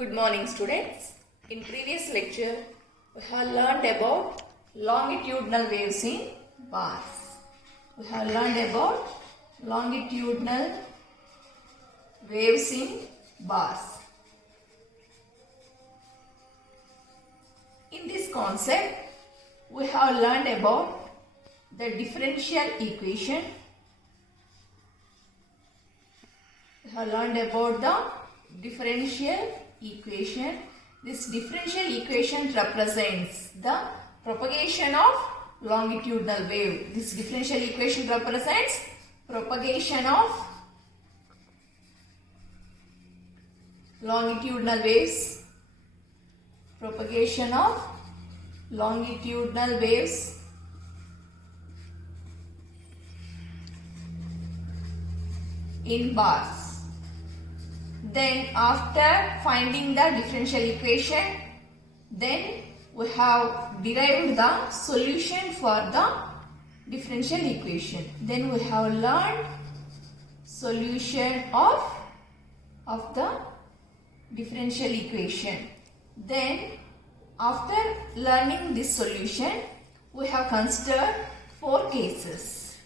Good morning, students. In previous lecture, we have learned about longitudinal waves in bars. We have learned about longitudinal waves in bars. In this concept, we have learned about the differential equation. We have learned about the differential equation. This differential equation represents the propagation of longitudinal wave. This differential equation represents propagation of longitudinal waves. Propagation of longitudinal waves in bars. Then after finding the differential equation, then we have derived the solution for the differential equation. Then we have learned solution of the differential equation. Then after learning this solution, we have considered 4 cases.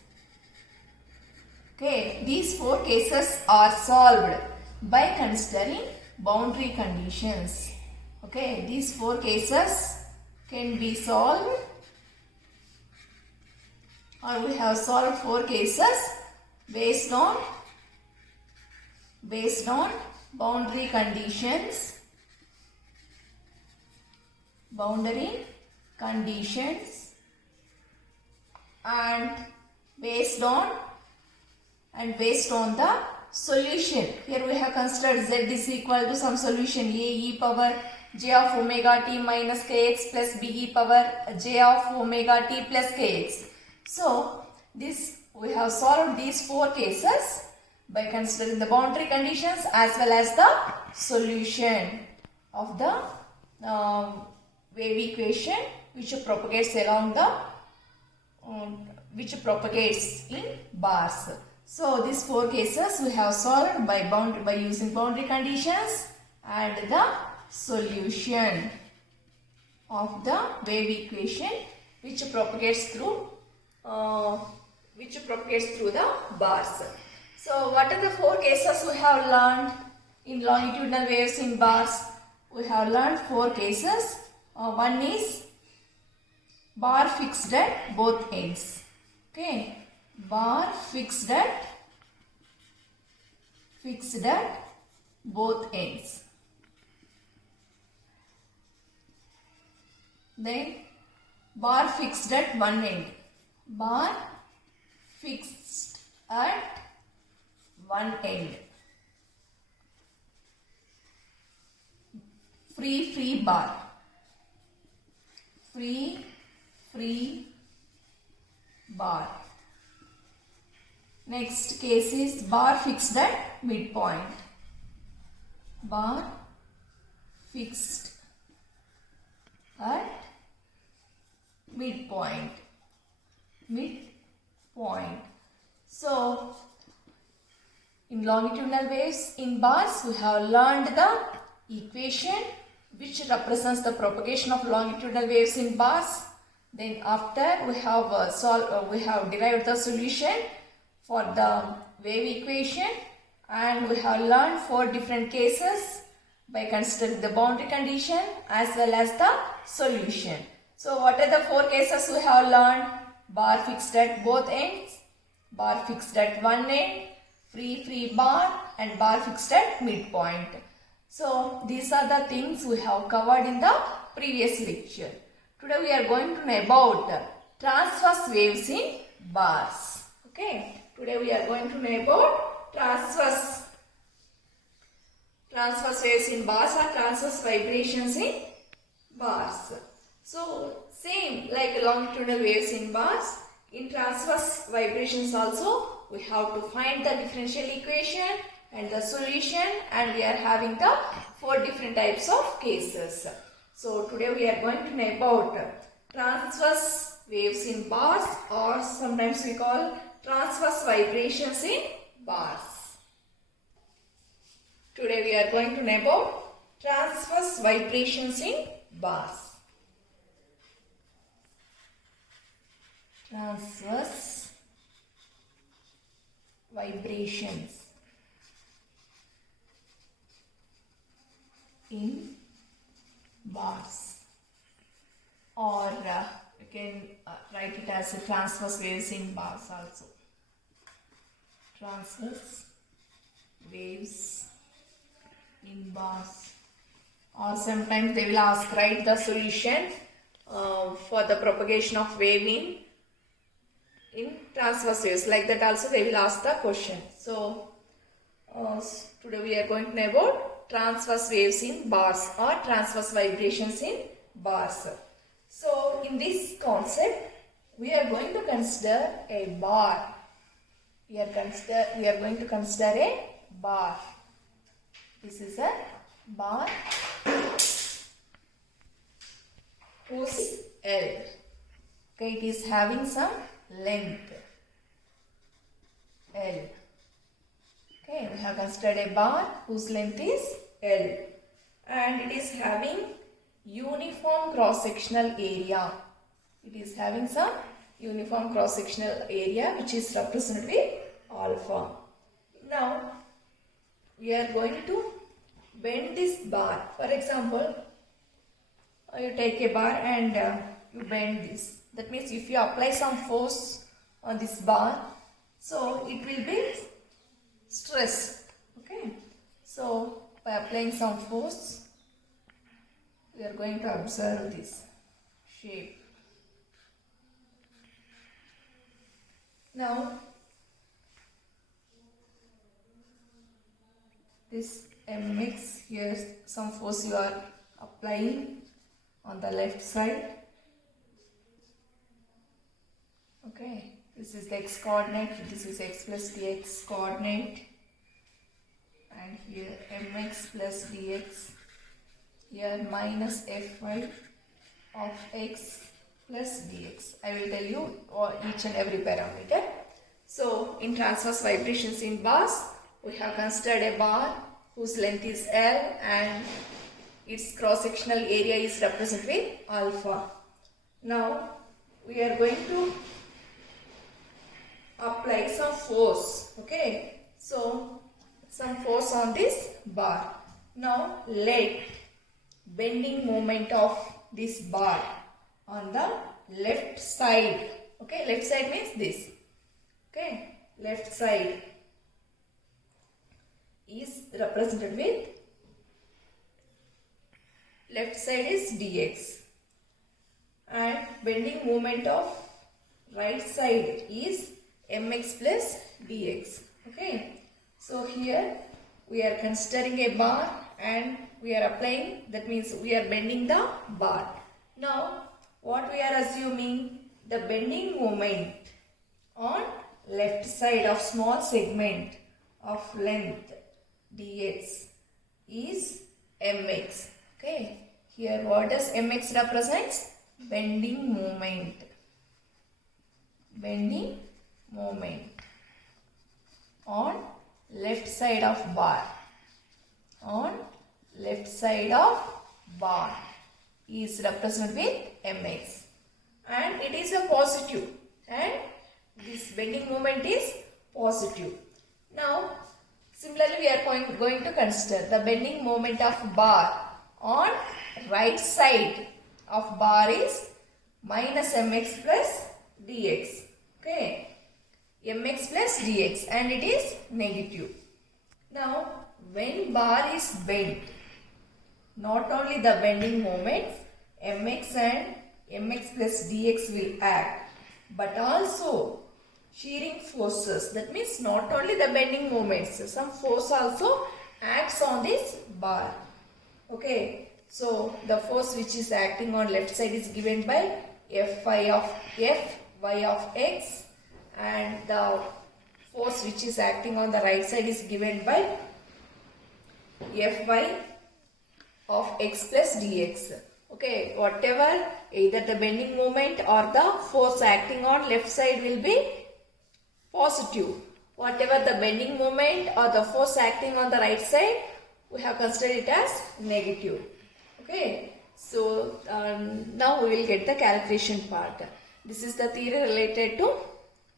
Okay, these 4 cases are solved by considering boundary conditions. Okay, these 4 cases can be solved, or we have solved 4 cases based on boundary conditions. Boundary conditions and based on the solution. Here we have considered z is equal to some solution a e power j of omega t minus kx plus b e power j of omega t plus kx. So this we have solved these 4 cases by considering the boundary conditions as well as the solution of the wave equation which propagates along the which propagates in bars. So these 4 cases we have solved by using boundary conditions and the solution of the wave equation which propagates through the bars. So what are the 4 cases we have learned in longitudinal waves in bars? We have learned 4 cases. One is bar fixed at both ends. Okay, bar fixed at both ends. Then bar fixed at one end. Bar fixed at one end. Free bar. Free bar. Next case is bar fixed at midpoint. Bar fixed at midpoint. So in longitudinal waves in bars we have learned the equation which represents the propagation of longitudinal waves in bars. Then after we have derived the solution for the wave equation, and we have learned 4 different cases by considering the boundary condition as well as the solution. So what are the 4 cases we have learned? Bar fixed at both ends, bar fixed at one end, free bar, and bar fixed at midpoint. So these are the things we have covered in the previous lecture. Today we are going to know about transverse waves in bars. Okay, today we are going to know about transverse waves in bars or transverse vibrations in bars. So same like longitudinal waves in bars, in transverse vibrations also we have to find the differential equation and the solution, and we are having the 4 different types of cases. So today we are going to know about transverse waves in bars, or sometimes we call transverse vibrations in bars. Today we are going to know about Transverse vibrations in bars. Transverse vibrations in bars, or you can write it as a transverse waves in bars also. Transverse waves in bars, or sometimes they will ask, write the solution for the propagation of wave in transverse waves. Like that also they will ask the question. So today we are going to know about transverse waves in bars or transverse vibrations in bars. So in this concept we are going to consider a bar. We are going to consider a bar. This is a bar whose L. Okay, it is having some length L. Okay, we have considered a bar whose length is L, and it is having uniform cross-sectional area. It is having some uniform cross-sectional area which is represented with alpha. Now we are going to bend this bar. For example, you take a bar and you bend this. That means if you apply some force on this bar, so it will be stressed. Okay, so by applying some force, we are going to observe this shape. Now this mx, here some force you are applying on the left side. Okay, this is the x coordinate, this is x plus dx coordinate, and here mx plus dx, here minus fy of x plus dx. I will tell you each and every parameter. So in transverse vibrations in bars, we have considered a bar whose length is L and its cross-sectional area is represented with alpha. Now we are going to apply some force. Okay, so some force on this bar. Now let bending moment of this bar on the left side. Okay, left side means this. Okay, left side is represented with, left side is dx, and bending moment of right side is mx plus dx. Okay, so here we are considering a bar and we are applying, that means we are bending the bar. Now what we are assuming, the bending moment on left side of small segment of length dx is mx. Okay, here what does mx represents? Bending moment. Bending moment on left side of bar. On left side of bar is represented with mx, and it is a positive, and this bending moment is positive. Now similarly we are going to consider the bending moment of bar on right side of bar is minus mx plus dx. Okay, mx plus dx, and it is negative. Now when bar is bent, not only the bending moments mx and mx plus dx will act, but also shearing forces. That means not only the bending moments, some force also acts on this bar. Okay, so the force which is acting on left side is given by fy of x, and the force which is acting on the right side is given by fy of x plus dx. Okay, whatever, either the bending moment or the force acting on left side will be positive. Whatever the bending moment or the force acting on the right side we have considered it as negative. Okay. So now we will get the calculation part. This is the theory related to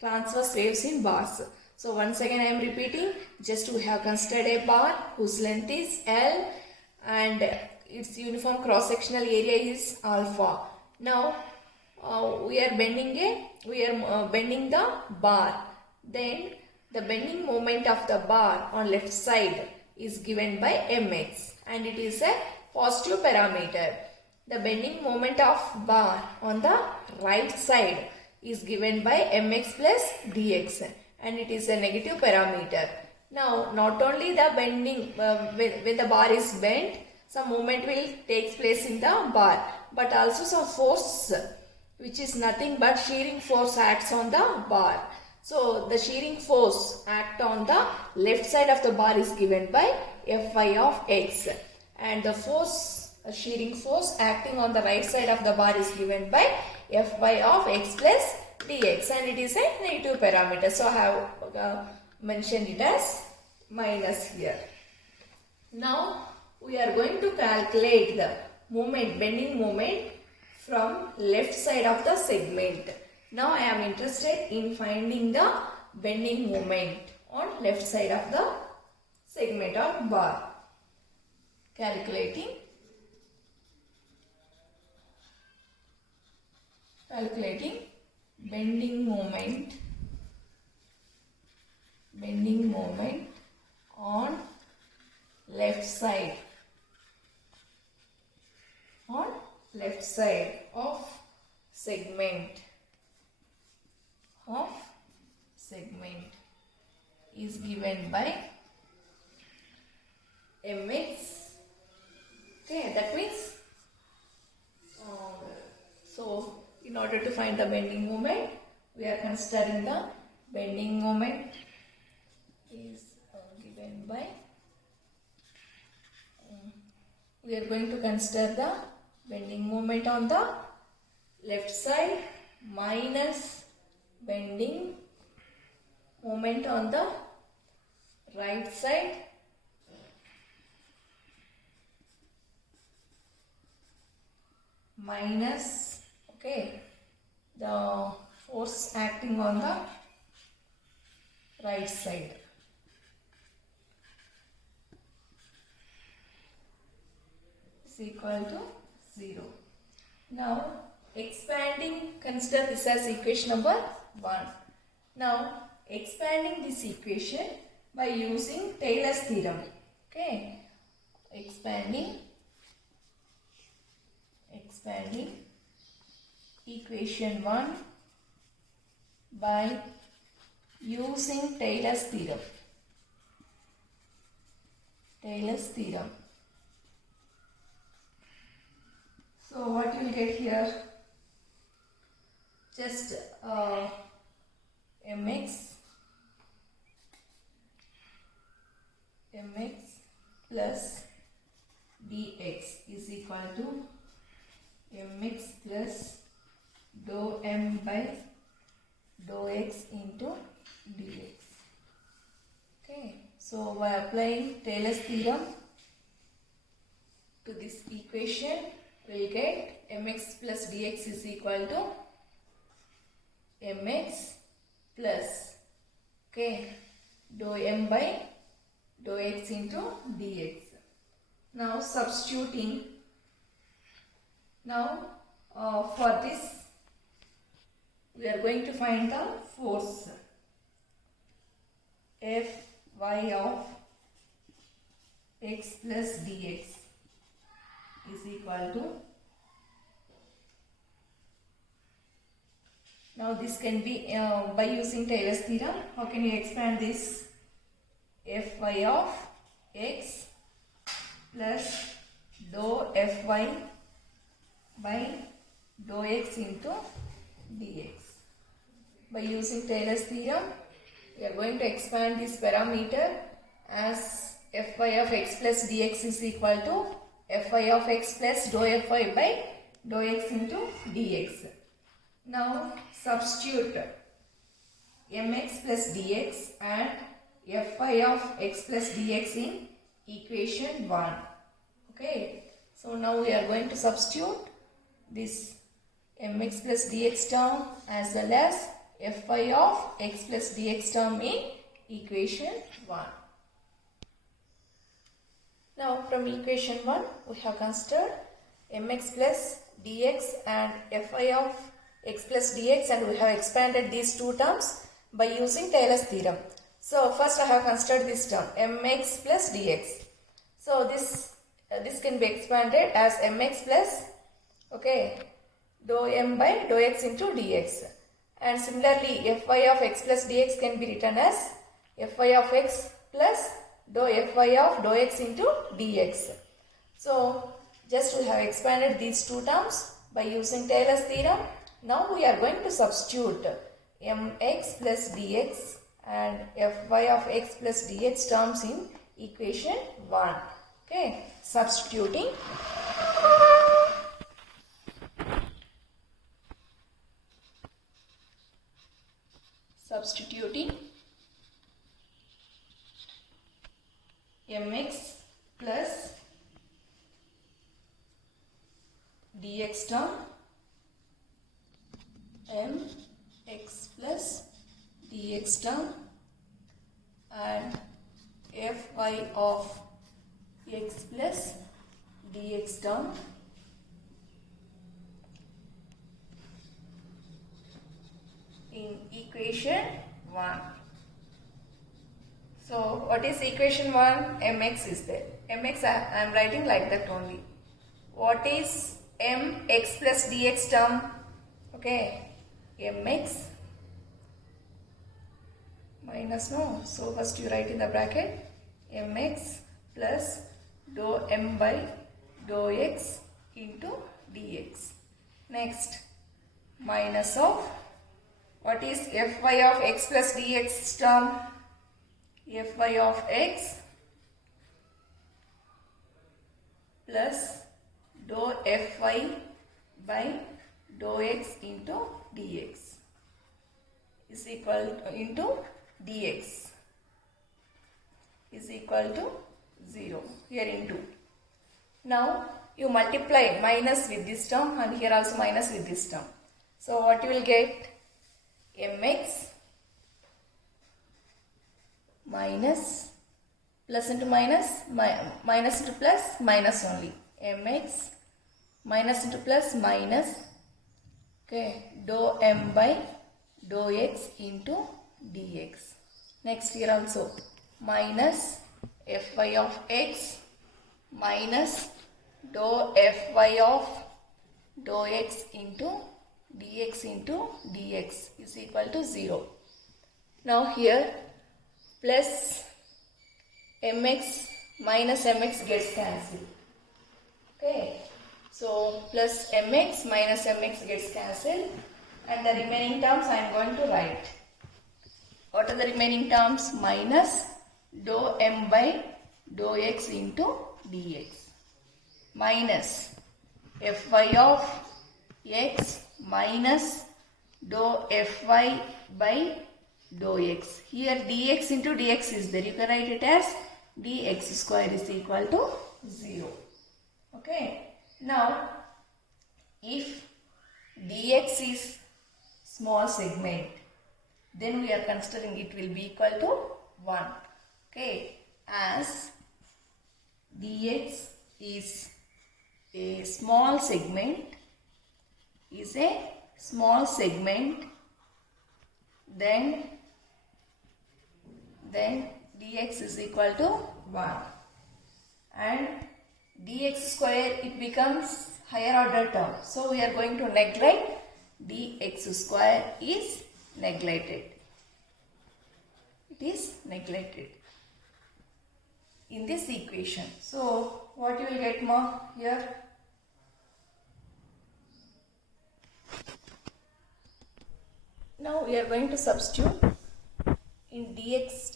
transverse waves in bars. So once again I am repeating, just we have considered a bar whose length is L and its uniform cross sectional area is alpha. Now we are bending the bar. Then the bending moment of the bar on left side is given by mx and it is a positive parameter. The bending moment of bar on the right side is given by mx plus dx and it is a negative parameter. Now not only the bending, when the bar is bent, some movement will take place in the bar, but also some force which is nothing but shearing force acts on the bar. So the shearing force act on the left side of the bar is given by Fy of x and the shearing force acting on the right side of the bar is given by Fy of x plus dx and it is a negative parameter. So I have mentioned it as minus here. Now we are going to calculate the bending moment from left side of the segment. Now I am interested in finding the bending moment on left side of the segment of bar. Calculating bending moment on left side of segment is given by mx. Okay, that means so in order to find the bending moment, we are considering the bending moment is given by we are going to consider the bending moment on the left side minus bending moment on the right side minus the force acting on the right side is equal to 0. Now expanding, consider this as equation number 1. Now expanding this equation by using Taylor's theorem. Okay, expanding equation 1 by using Taylor's theorem. So what you will get here? Just mx plus dx is equal to mx plus dou m by dou x into dx. Okay, so by applying Taylor's theorem to this equation, we will get mx plus dx is equal to mx plus dou m by dou x into dx. Now substituting. Now for this we are going to find the force Fy of x plus dx is equal to, now this can be by using Taylor's theorem. How can you expand this? Fy of x plus dou Fy by dou x into dx. By using Taylor's theorem, we are going to expand this parameter as Fy of x plus dx is equal to Fy of x plus dou Fy by dou x into dx. Now substitute mx plus dx and Fy of x plus dx in equation 1. Okay, so now we are going to substitute this mx plus dx term as well as fy of x plus dx term in equation 1. Now from equation 1 we have considered mx plus dx and fy of x plus dx, and we have expanded these two terms by using Taylor's theorem. So first I have considered this term mx plus dx. So this can be expanded as mx plus dou m by dou x into dx, and similarly fy of x plus dx can be written as fy of x plus dou fy of dou x into dx. So just we have expanded these two terms by using Taylor's theorem. Now we are going to substitute mx plus dx and fy of x plus dx terms in equation 1. Okay, substituting mx plus dx term, mx plus dx term, and fy of x plus dx term in equation 1. So what is equation 1? mx is there. mx I am writing like that only. What is mx plus dx term? Okay, mx minus no. So first you write in the bracket mx plus dou m by dou x into dx. Next minus of what is fy of x plus dx term? Fy of x plus dou fy by dou x into dx is equal to into dx is equal to 0. Here into. Now you multiply minus with this term and here also minus with this term. So what you will get? Mx minus plus into minus, minus into plus, minus only. Mx minus into plus, minus, okay, dou m by dou x into dx. Next here also minus fy of x minus dou fy of dou x into dx is equal to 0. Now here plus mx minus mx gets cancelled. Okay, so plus mx minus mx gets cancelled, and the remaining terms I am going to write. What are the remaining terms? Minus dou m by dou x into dx minus fy of x minus dou fy by dou x. Here dx into dx is there. You can write it as dx square is equal to 0. Okay. Now, if dx is small segment, then we are considering it will be equal to 1. Okay. As dx is a small segment, then dx is equal to 1, and dx square it becomes higher order term. So we are going to neglect dx square is neglected. It is neglected in this equation. So what you will get more here? Now we are going to substitute in dx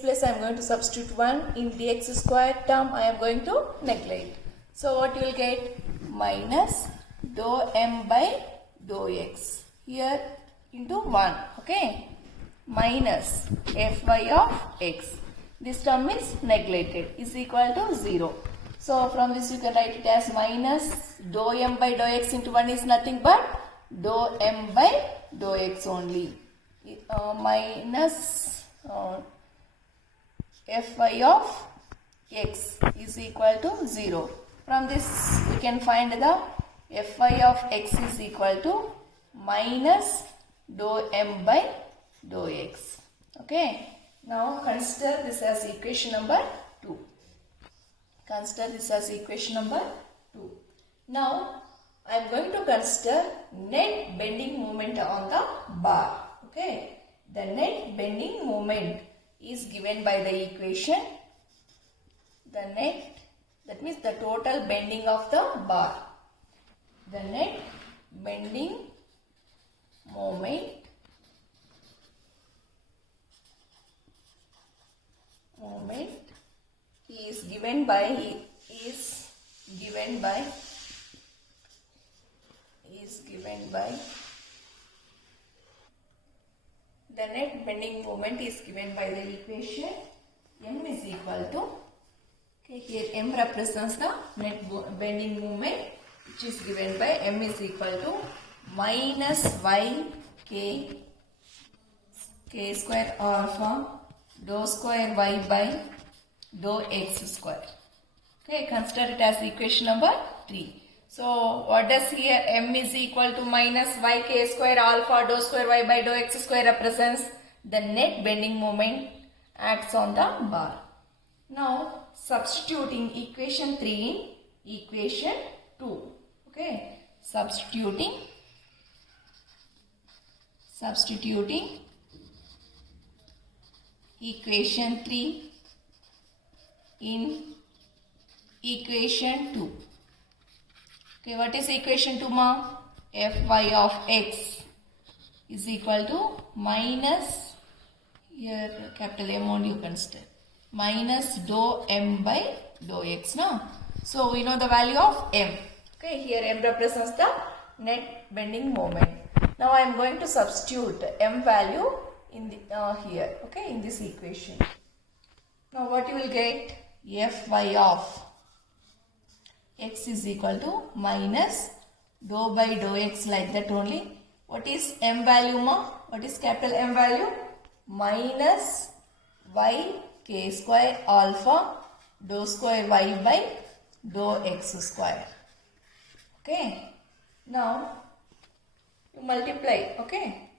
place I am going to substitute 1, in dx square term I am going to neglect. So what you will get? Minus dou m by dou x here into 1, okay, minus fy of x. this term is neglected, is equal to 0. So from this you can write it as minus dou m by dou x into 1 is nothing but dou m by dou x only. Minus Fy of x is equal to 0. From this we can find the Fy of x is equal to minus dou m by dou x. Okay. Now consider this as equation number 2. Consider this as equation number 2. Now I am going to consider net bending moment on the bar. Okay. The net bending moment is given by the equation. The net, that means the total bending of the bar. The net bending moment is given by the net bending moment is given by the equation m is equal to, okay, here m represents the net bending moment, which is given by m is equal to minus y k square alpha dou square y by dou x square. Okay, consider it as equation number 3. So what does here m is equal to minus y k square alpha dou square y by dou x square represents? The net bending moment acts on the bar. Now substituting equation 3 in equation 2. Okay, substituting equation 3 in equation 2. Okay, what is equation 2 ma? Fy of x is equal to minus, here capital M only you consider, minus dou m by dou x. No? So we know the value of m. Okay, here m represents the net bending moment. Now I am going to substitute m value in the, here, okay, in this equation. Now what you will get? Fy of x is equal to minus dou by dou x, like that only. What is m value ma? What is capital M value? Minus y k square alpha dou square y by dou x square. Okay. Now you multiply. Okay.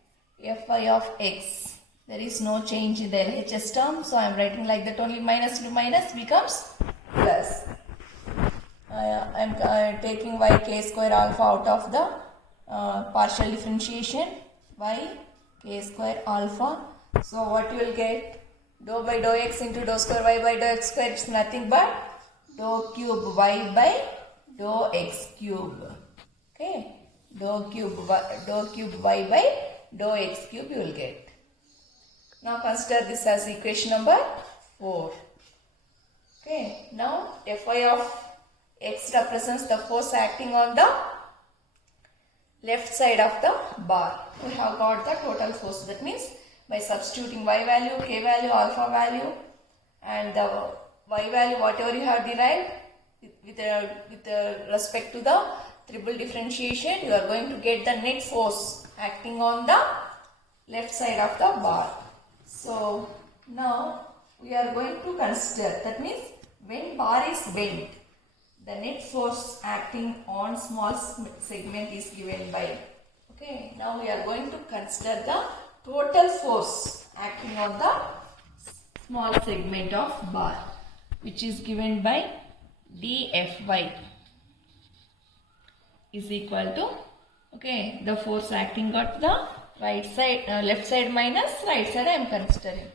Fy of x. There is no change in the LHS term, so I am writing like that only. Minus into minus becomes plus. I am taking y k square alpha out of the partial differentiation, y k square alpha. So what you will get? Dou by dou x into dou square y by dou x square is nothing but dou cube y by dou x cube. Okay, dou cube y by dou x cube you will get. Now consider this as equation number 4. Okay, now Fy of x represents the force acting on the left side of the bar. We have got the total force. That means by substituting y value, k value, alpha value and the y value whatever you have derived with respect to the triple differentiation, you are going to get the net force acting on the left side of the bar. So now we are going to consider, that means when bar is bent, the net force acting on small segment is given by. Okay, now we are going to consider the total force acting on the small segment of bar, which is given by dFy is equal to, okay, the force acting at the right side, left side minus right side I am considering.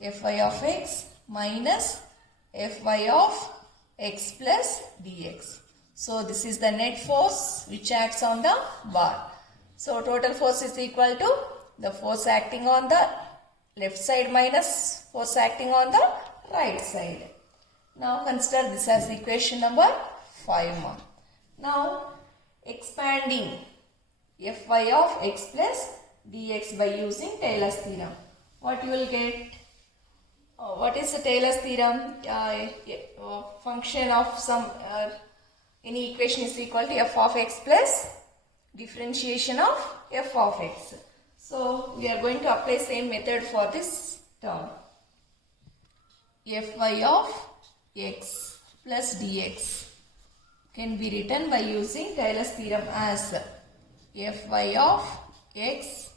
Fy of x minus Fy of x plus dx. So this is the net force which acts on the bar. So total force is equal to the force acting on the left side minus force acting on the right side. Now consider this as equation number 5. Now expanding Fy of x plus dx by using Taylor's theorem. What you will get? What is the Taylor's theorem? Function of some any equation is equal to f of x plus differentiation of f of x. So we are going to apply same method for this term. Fy of x plus dx can be written by using Taylor's theorem as Fy of x,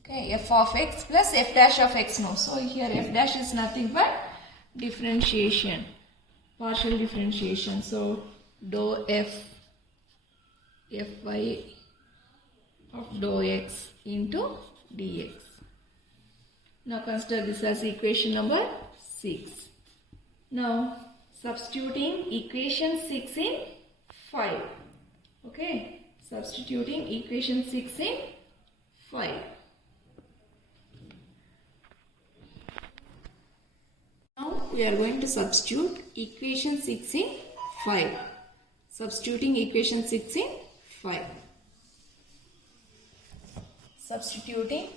okay, f of x plus f dash of x. No, so here f dash is nothing but differentiation, partial differentiation. So dou f Fy of dou x into dx. Now consider this as equation number 6. Now substituting equation 6 in 5. Okay, substituting equation 6 in 5. Now we are going to substitute equation 6 in 5. Substituting equation 6 in 5. Substituting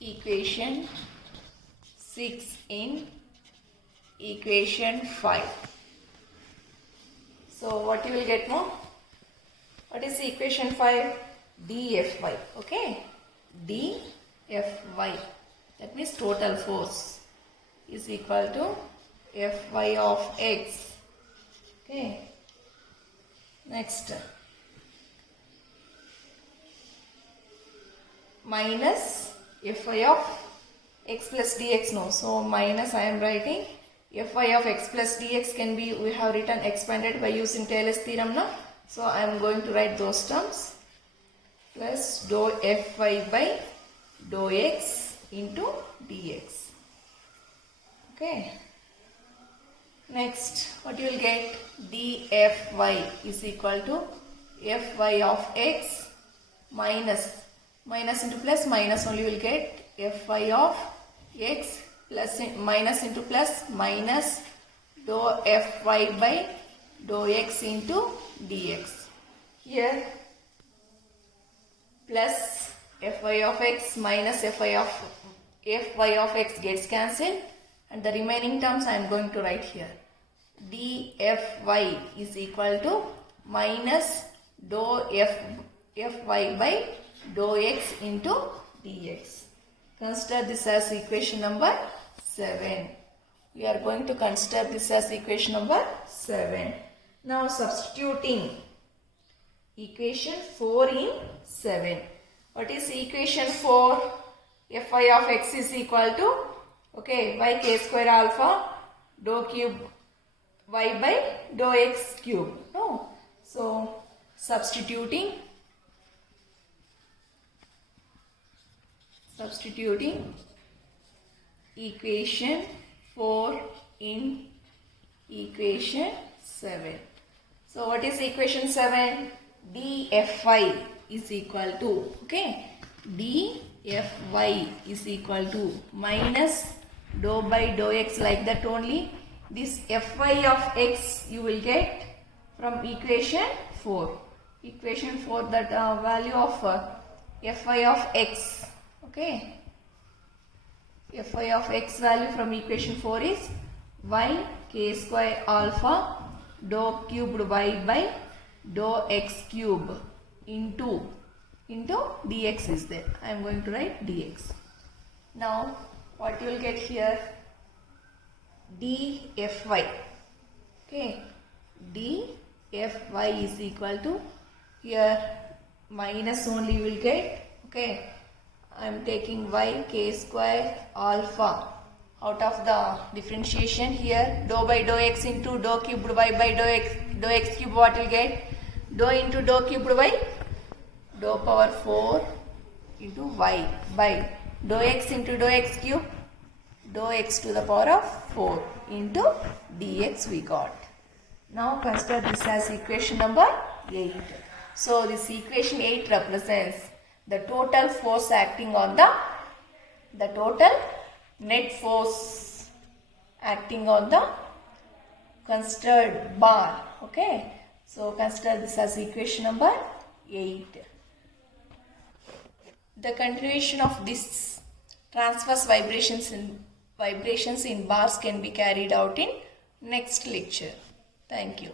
equation 6 in equation 5. So what you will get now? What is the equation 5? dFy. Okay, dFy, that means total force, is equal to Fy of x. Okay, next minus Fy of x plus dx. No, so minus I am writing Fy of x plus dx can be, we have written expanded by using Taylor's theorem now. So I am going to write those terms, plus dou Fy by dou x into dx. Okay, next what you will get? dFy is equal to Fy of x minus into plus minus, only will get Fy of x plus minus into plus minus dou Fy by dou x into dx. Here plus Fy of x minus Fy of x gets cancelled, and the remaining terms I am going to write here. dFy is equal to minus dou Fy by dou x into dx. Consider this as equation number 7. We are going to consider this as equation number 7. Now substituting equation 4 in 7. What is equation 4? Fy of x is equal to, okay, y k square alpha dou cube y by dou x cube. No, so substituting equation 4 in equation 7. So what is equation 7? dFy is equal to, okay, dFy is equal to minus dou by dou x, like that only. This Fy of x you will get from equation 4. Equation 4, that value of Fy of x. Okay, Fy of x value from equation 4 is y k square alpha dou cubed y by dou x cube into dx is there. I am going to write dx. Now what you will get here? dFy. Okay, dFy is equal to, here minus only you will get. Okay, I am taking y k square alpha out of the differentiation. Here dou by dou x into dou cubed y by dou x cube, what will get? Dou into dou cubed y, dou power 4 into y by dou x into dou x cube, dou x to the power of 4 into dx we got. Now consider this as equation number 8. So this equation 8 represents the total force acting on the total net force acting on the considered bar. Okay, so consider this as equation number 8. The continuation of this transverse vibrations in bars can be carried out in next lecture. Thank you.